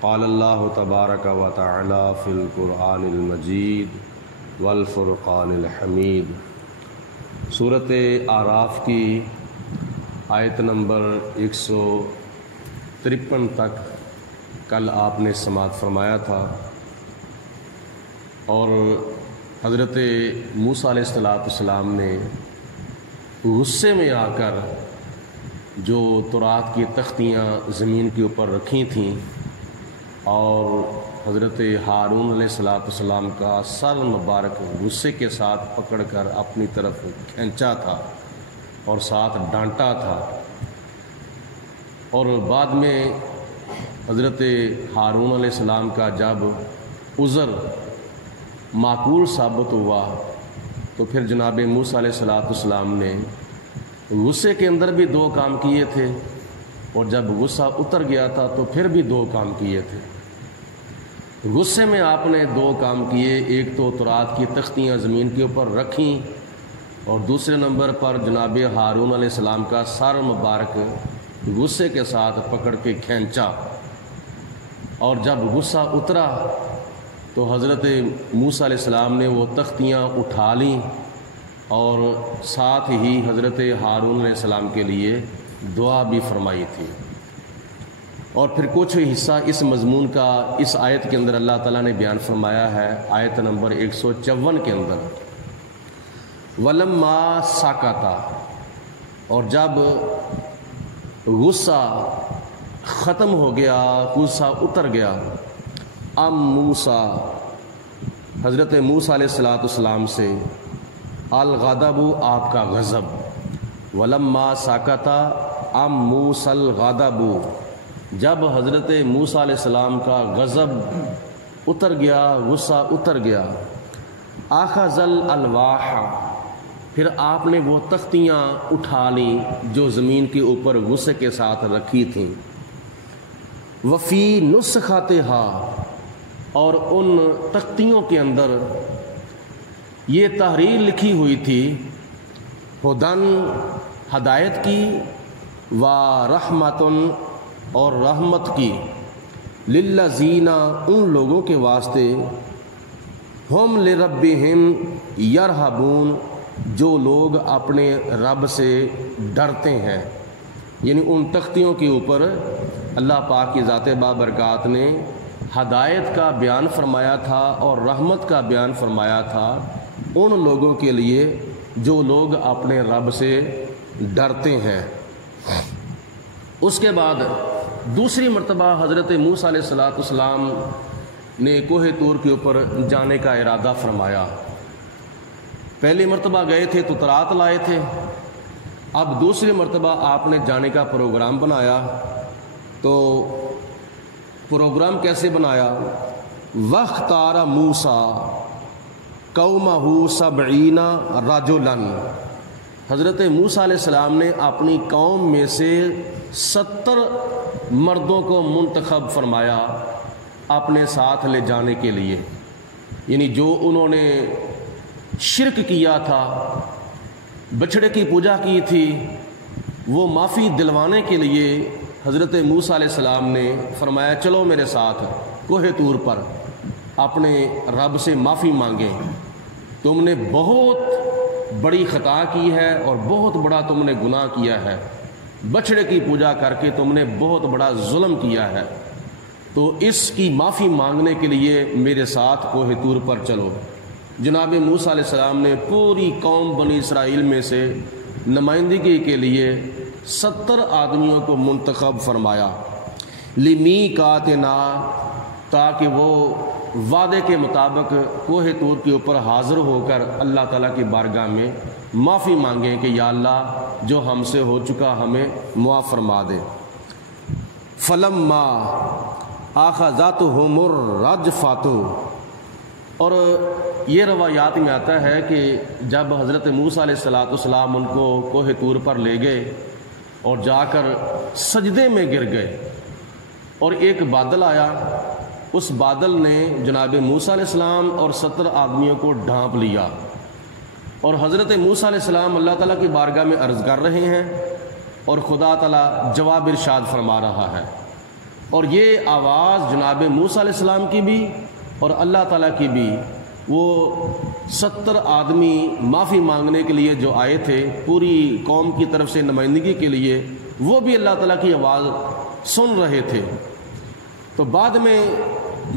قال اللہ تبارک و تعالی فی القرآن المجید والفرقان الحمید۔ سورۃ اعراف کی آیت نمبر 153 تک کل آپ نے سماعت فرمایا تھا، اور حضرت موسیٰ علیہ السلام نے غصے میں آ کر جو تورات کی تختیاں زمین کے اوپر رکھی تھیں اور حضرت ہارون علیہ السلام کا سر مبارک غصے کے ساتھ پکڑ کر اپنی طرف کھینچا تھا اور ساتھ ڈانٹا تھا، اور بعد میں حضرت ہارون علیہ السلام کا جب عذر معقول ثابت ہوا تو پھر جناب موسیٰ علیہ السلام نے غصے کے اندر بھی 2 کام کیے تھے، اور جب غصہ اتر گیا تھا تو پھر بھی 2 کام کیے تھے۔ غصے میں آپ نے 2 کام کیے، ایک تو تورات کی تختیاں زمین کے اوپر رکھیں، اور دوسرے نمبر پر جناب ہارون علیہ السلام کا سر مبارک غصے کے ساتھ پکڑ کے کھینچا، اور جب غصہ اترا تو حضرت موسیٰ علیہ السلام نے وہ تختیاں اٹھا لیں اور ساتھ ہی حضرت ہارون علیہ السلام کے لیے دعا بھی فرمائی تھی۔ اور پھر کچھ حصہ اس مضمون کا اس آیت کے اندر اللہ تعالیٰ نے بیان فرمایا ہے، آیت نمبر 154 کے اندر، وَلَمَّا سَكَتَ، اور جب غصہ ختم ہو گیا، غصہ اتر گیا، موسیٰ، حضرت موسیٰ علیہ السلام سے، الغضب، آپ کا غضب، وَلَمَّا سَكَتَ موسیٰ الغضب، جب حضرت موسیٰ علیہ السلام کا غضب اتر گیا، غصہ اتر گیا، أَخَذَ الْأَلْوَاحَ، پھر آپ نے وہ تختیاں اٹھا لیں جو زمین کے اوپر غصے کے ساتھ رکھی تھیں، وَفِي نُسْخَتِهَا، اور ان تختیوں کے اندر یہ تحریر لکھی ہوئی تھی، ہدن، ہدایت کی، وَرَحْمَةٌ، اور رحمت کی، لِلَّذِينَ، ان لوگوں کے واسطے، ہم لِرَبِّهِمْ يَرْهَبُونَ، جو لوگ اپنے رب سے ڈرتے ہیں۔ یعنی ان تختیوں کے اوپر اللہ پاک کی ذات بابرکات نے ہدایت کا بیان فرمایا تھا اور رحمت کا بیان فرمایا تھا ان لوگوں کے لیے جو لوگ اپنے رب سے ڈرتے ہیں۔ اس کے بعد دوسری مرتبہ حضرت موسیٰ علیہ السلام نے کوہ طور کے اوپر جانے کا ارادہ فرمایا۔ پہلی مرتبہ گئے تھے تو تورات لائے تھے، اب دوسری مرتبہ آپ نے جانے کا پروگرام بنایا۔ تو پروگرام کیسے بنایا؟ وَاخْتَارَ مُوسَىٰ قَوْمَهُ 70 رَجُلًا، حضرت موسیٰ علیہ السلام نے اپنی قوم میں سے 70 مردوں کو منتخب فرمایا اپنے ساتھ لے جانے کے لیے۔ یعنی جو انہوں نے شرک کیا تھا، بچھڑے کی پوجا کی تھی، وہ معافی دلوانے کے لیے حضرت موسیٰ علیہ السلام نے فرمایا چلو میرے ساتھ کوہ طور پر، اپنے رب سے معافی مانگیں، تم نے بہت بڑی خطا کی ہے اور بہت بڑا تم نے گناہ کیا ہے، بچھڑے کی پوجا کر کے تم نے بہت بڑا ظلم کیا ہے، تو اس کی معافی مانگنے کے لیے میرے ساتھ کوہ طور پر چلو۔ جناب موسیٰ علیہ السلام نے پوری قوم بنی اسرائیل میں سے نمائندگی کے لیے 70 آدمیوں کو منتخب فرمایا، لِمِیقَاتِنَا، تاکہ وہ وعدے کے مطابق کوہ طور کے اوپر حاضر ہو کر اللہ تعالیٰ کی بارگاہ میں معافی مانگیں کہ یا اللہ جو ہم سے ہو چکا ہمیں معاف فرما دے۔ فَلَمَّا آخَذَتْهُمُ الرَّجْفَةُ، اور یہ روایات میں آتا ہے کہ جب حضرت موسیٰ علیہ السلام ان کو کوہ طور پر لے گئے اور جا کر سجدے میں گر گئے، اور ایک بادل آیا، اس بادل نے جناب موسیٰ علیہ السلام اور 70 آدمیوں کو ڈھانپ لیا، اور حضرت موسیٰ علیہ السلام اللہ تعالیٰ کی بارگاہ میں عرض کر رہے ہیں اور خدا تعالیٰ جواب ارشاد فرما رہا ہے۔ اور یہ آواز جناب موسیٰ علیہ السلام کی بھی اور اللہ تعالیٰ کی بھی، وہ 70 آدمی معافی مانگنے کے لیے جو آئے تھے پوری قوم کی طرف سے نمائندگی کے لیے، وہ بھی اللہ تعالیٰ کی آواز سن رہے تھے۔ تو بعد میں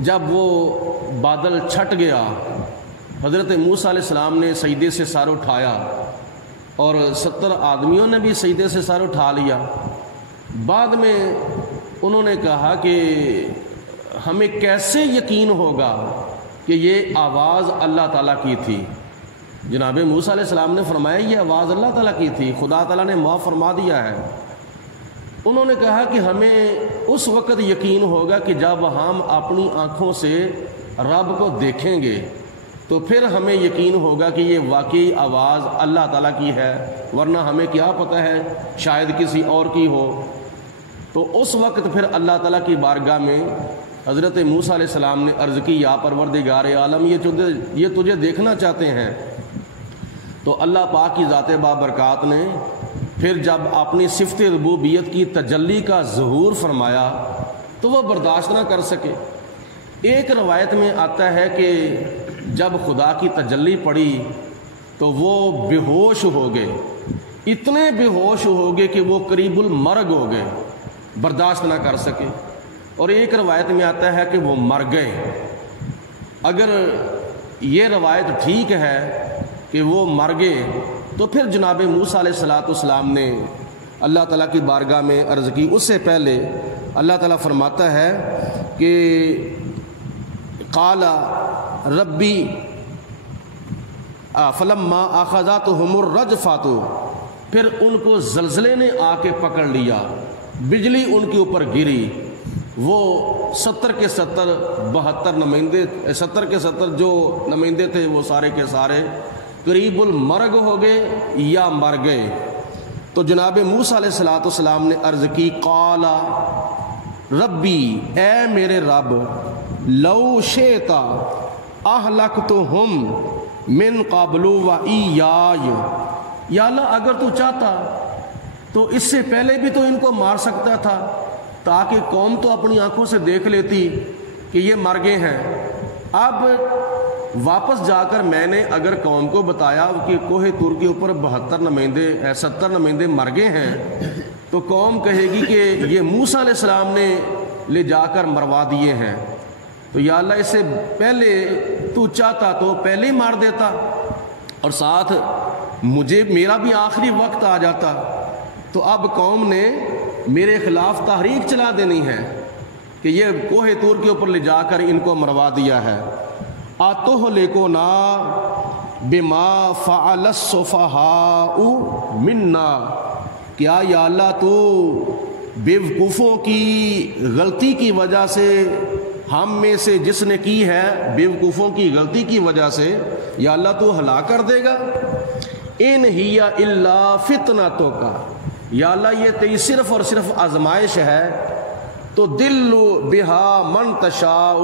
جب وہ بادل چھٹ گیا، حضرت موسیٰ علیہ السلام نے سجدے سے سر اٹھایا اور 70 آدمیوں نے بھی سجدے سے سر اٹھا لیا۔ بعد میں انہوں نے کہا کہ ہمیں کیسے یقین ہوگا کہ یہ آواز اللہ تعالیٰ کی تھی؟ جناب موسیٰ علیہ السلام نے فرمایا یہ آواز اللہ تعالیٰ کی تھی، خدا تعالیٰ نے معاف فرما دیا ہے۔ انہوں نے کہا کہ ہمیں اس وقت یقین ہوگا کہ جب ہم اپنی آنکھوں سے رب کو دیکھیں گے تو پھر ہمیں یقین ہوگا کہ یہ واقعی آواز اللہ تعالیٰ کی ہے، ورنہ ہمیں کیا پتہ ہے شاید کسی اور کی ہو۔ تو اس وقت پھر اللہ تعالیٰ کی بارگاہ میں حضرت موسیٰ علیہ السلام نے عرض کی یا پروردگار عالم یہ تجھے دیکھنا چاہتے ہیں۔ تو اللہ پاک کی ذات بابرکات نے پھر جب اپنی صفت ربوبیت کی تجلی کا ظہور فرمایا تو وہ برداشت نہ کر سکے۔ ایک روایت میں آتا ہے کہ جب خدا کی تجلی پڑی تو وہ بے ہوش ہو گئے، اتنے بے ہوش ہو گئے کہ وہ قریب المرگ ہو گئے، برداشت نہ کر سکے۔ اور ایک روایت میں آتا ہے کہ وہ مر گئے۔ اگر یہ روایت ٹھیک ہے کہ وہ مر گئے تو پھر جناب موسیٰ علیہ السلام نے اللہ تعالیٰ کی بارگاہ میں عرض کی۔ اس سے پہلے اللہ تعالیٰ فرماتا ہے کہ قال ربی فلما اخذتهم الرجفۃ، پھر ان کو زلزلے نے آ کے پکڑ لیا، بجلی ان کے اوپر گری۔ وہ 70 کے 70 72 نمائندے 70 کے 70 جو نمائندے تھے وہ سارے کے سارے قریب المرگ ہو گئے یا مر گئے۔ تو جناب موسیٰ علیہ السلام نے عرض کی قال ربی، اے میرے رب، لو شئت اہلکتہم من قبل و ایای، یا اللہ اگر تو چاہتا تو اس سے پہلے بھی تو ان کو مار سکتا تھا تاکہ قوم تو اپنی آنکھوں سے دیکھ لیتی کہ یہ مر گئے ہیں۔ اب واپس جا کر میں نے اگر قوم کو بتایا کہ کوہ طور کے اوپر 70 نمائندے مر گئے ہیں تو قوم کہے گی کہ یہ موسیٰ علیہ السلام نے لے جا کر مروا دیے ہیں۔ تو یا اللہ اس سے پہلے تو چاہتا تو پہلے ہی مار دیتا اور ساتھ میرا بھی آخری وقت آ جاتا۔ تو اب قوم نے میرے خلاف تحریک چلا دینی ہے کہ یہ کوہ طور کے اوپر لے جا کر ان کو مروا دیا ہے۔ اتہلکنا بما فعل السفہاء منا، کیا یا اللہ تو بیوقوفوں کی غلطی کی وجہ سے، ہم میں سے جس نے کی ہے بیوقوفوں کی غلطی کی وجہ سے، یا اللہ تو ہلاک کر دے گا۔ ان ہی الا فتنتک، یا اللہ یہ تیری صرف اور صرف آزمائش ہے۔ تو دل بہا من تشاء،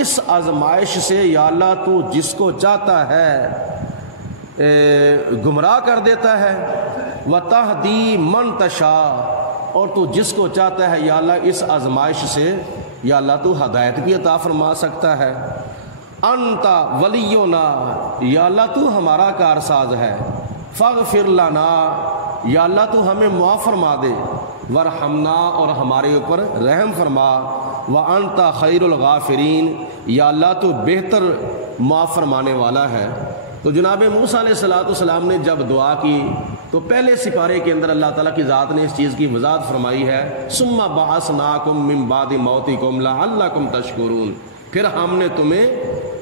اس آزمائش سے یا اللہ تو جس کو چاہتا ہے گمراہ کر دیتا ہے۔ وتہدی من تشاء، اور تو جس کو چاہتا ہے یا اللہ اس آزمائش سے یا اللہ تو ہدایت بھی عطا فرما سکتا ہے۔ انت ولینا، یا اللہ تو ہمارا کارساز ہے۔ فاغفر لنا، یا اللہ تو ہمیں معاف فرما دے۔ ورحمنا، اور ہمارے اوپر رحم فرما۔ وانت خیر الغافرین، یا اللہ تو بہتر معاف فرمانے والا ہے۔ تو جناب موسیٰ علیہ السلام نے جب دعا کی تو پہلے سپارے کے اندر اللہ تعالیٰ کی ذات نے اس چیز کی وضاحت فرمائی ہے، ثم بعثناکم من بعد موتکم لعلکم تشکرون، پھر ہم نے تمہیں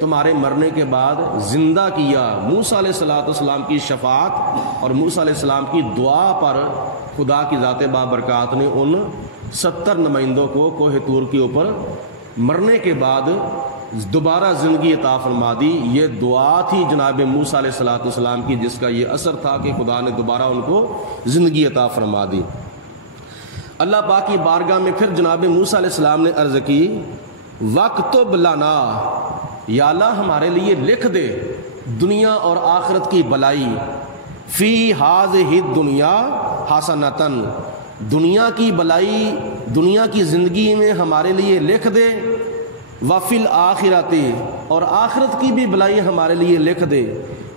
تمہارے مرنے کے بعد زندہ کیا۔ موسیٰ علیہ السلام کی شفاعت اور موسیٰ علیہ السلام کی دعا پر خدا کی ذات بابرکات نے ان 70 نمائندوں کو کوہ طور کے اوپر مرنے کے بعد دوبارہ زندگی عطا فرما دی۔ یہ دعا تھی جناب موسیٰ علیہ السلام کی، جس کا یہ اثر تھا کہ خدا نے دوبارہ ان کو زندگی عطا فرما دی۔ اللہ پاک کی بارگاہ میں پھر جناب موسیٰ علیہ السلام نے عرض کی وَاکْتُبْ لَنَا، یا اللہ ہمارے لیے لکھ دے دنیا اور آخرت کی بلائی، فی ہذہ الدنیا حسنۃ، دنیا کی بلائی دنیا کی زندگی میں ہمارے لیے لکھ دے، وفی الآخرۃ، اور آخرت کی بھی بھلائی ہمارے لیے لکھ دے۔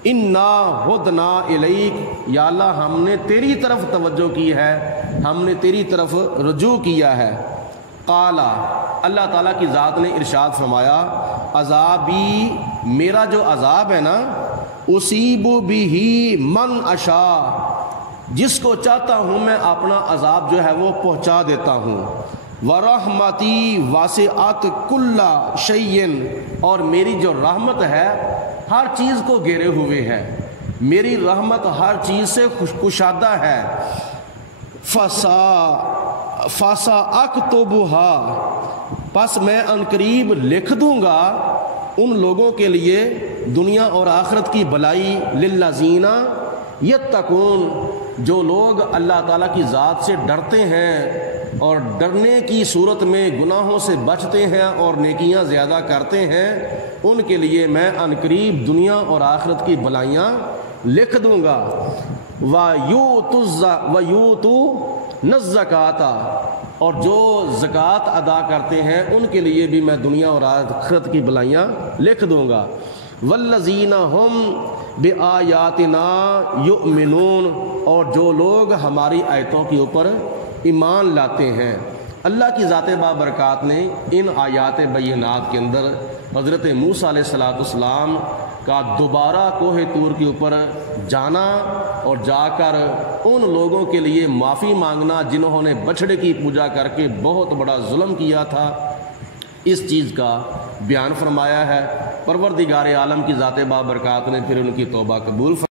انا ہدنا الیک، یا اللہ ہم نے تیری طرف توجہ کی ہے، ہم نے تیری طرف رجوع کیا ہے۔ قال، اللہ تعالیٰ کی ذات نے ارشاد فرمایا، عذابی، میرا جو عذاب ہے نا، اصیب بہ من اشاء، جس کو چاہتا ہوں میں اپنا عذاب جو ہے وہ پہنچا دیتا ہوں۔ ورحمتی واسعت کل شیء، اور میری جو رحمت ہے ہر چیز کو گھیرے ہوئے ہے، میری رحمت ہر چیز سے کشادہ ہے۔ فسا اکتبھا، پس میں عنقریب لکھ دوں گا ان لوگوں کے لیے دنیا اور آخرت کی بھلائی، للذین یتقون، جو لوگ اللہ تعالیٰ کی ذات سے ڈرتے ہیں اور ڈرنے کی صورت میں گناہوں سے بچتے ہیں اور نیکیاں زیادہ کرتے ہیں، ان کے لیے میں عنقریب دنیا اور آخرت کی بھلائیاں لکھ دوں گا۔ وَيُؤْتُونَ الزَّکَاۃَ، اور جو زکوٰۃ ادا کرتے ہیں ان کے لیے بھی میں دنیا اور آخرت کی بھلائیاں لکھ دوں گا۔ وَالَّذِينَ هُمْ بِآیاتِنَا یؤمنون، اور جو لوگ ہماری آیتوں کے اوپر ایمان لاتے ہیں۔ اللہ کی ذات بابرکات نے ان آیات بینات کے اندر حضرت موسیٰ علیہ السلام کا دوبارہ کوہ طور کے اوپر جانا اور جا کر ان لوگوں کے لیے معافی مانگنا جنہوں نے بچھڑے کی پوجا کر کے بہت بڑا ظلم کیا تھا، اس چیز کا بیان فرمایا ہے۔ پروردگار عالم کی ذات بابرکات نے پھر ان کی توبہ قبول فرمایا۔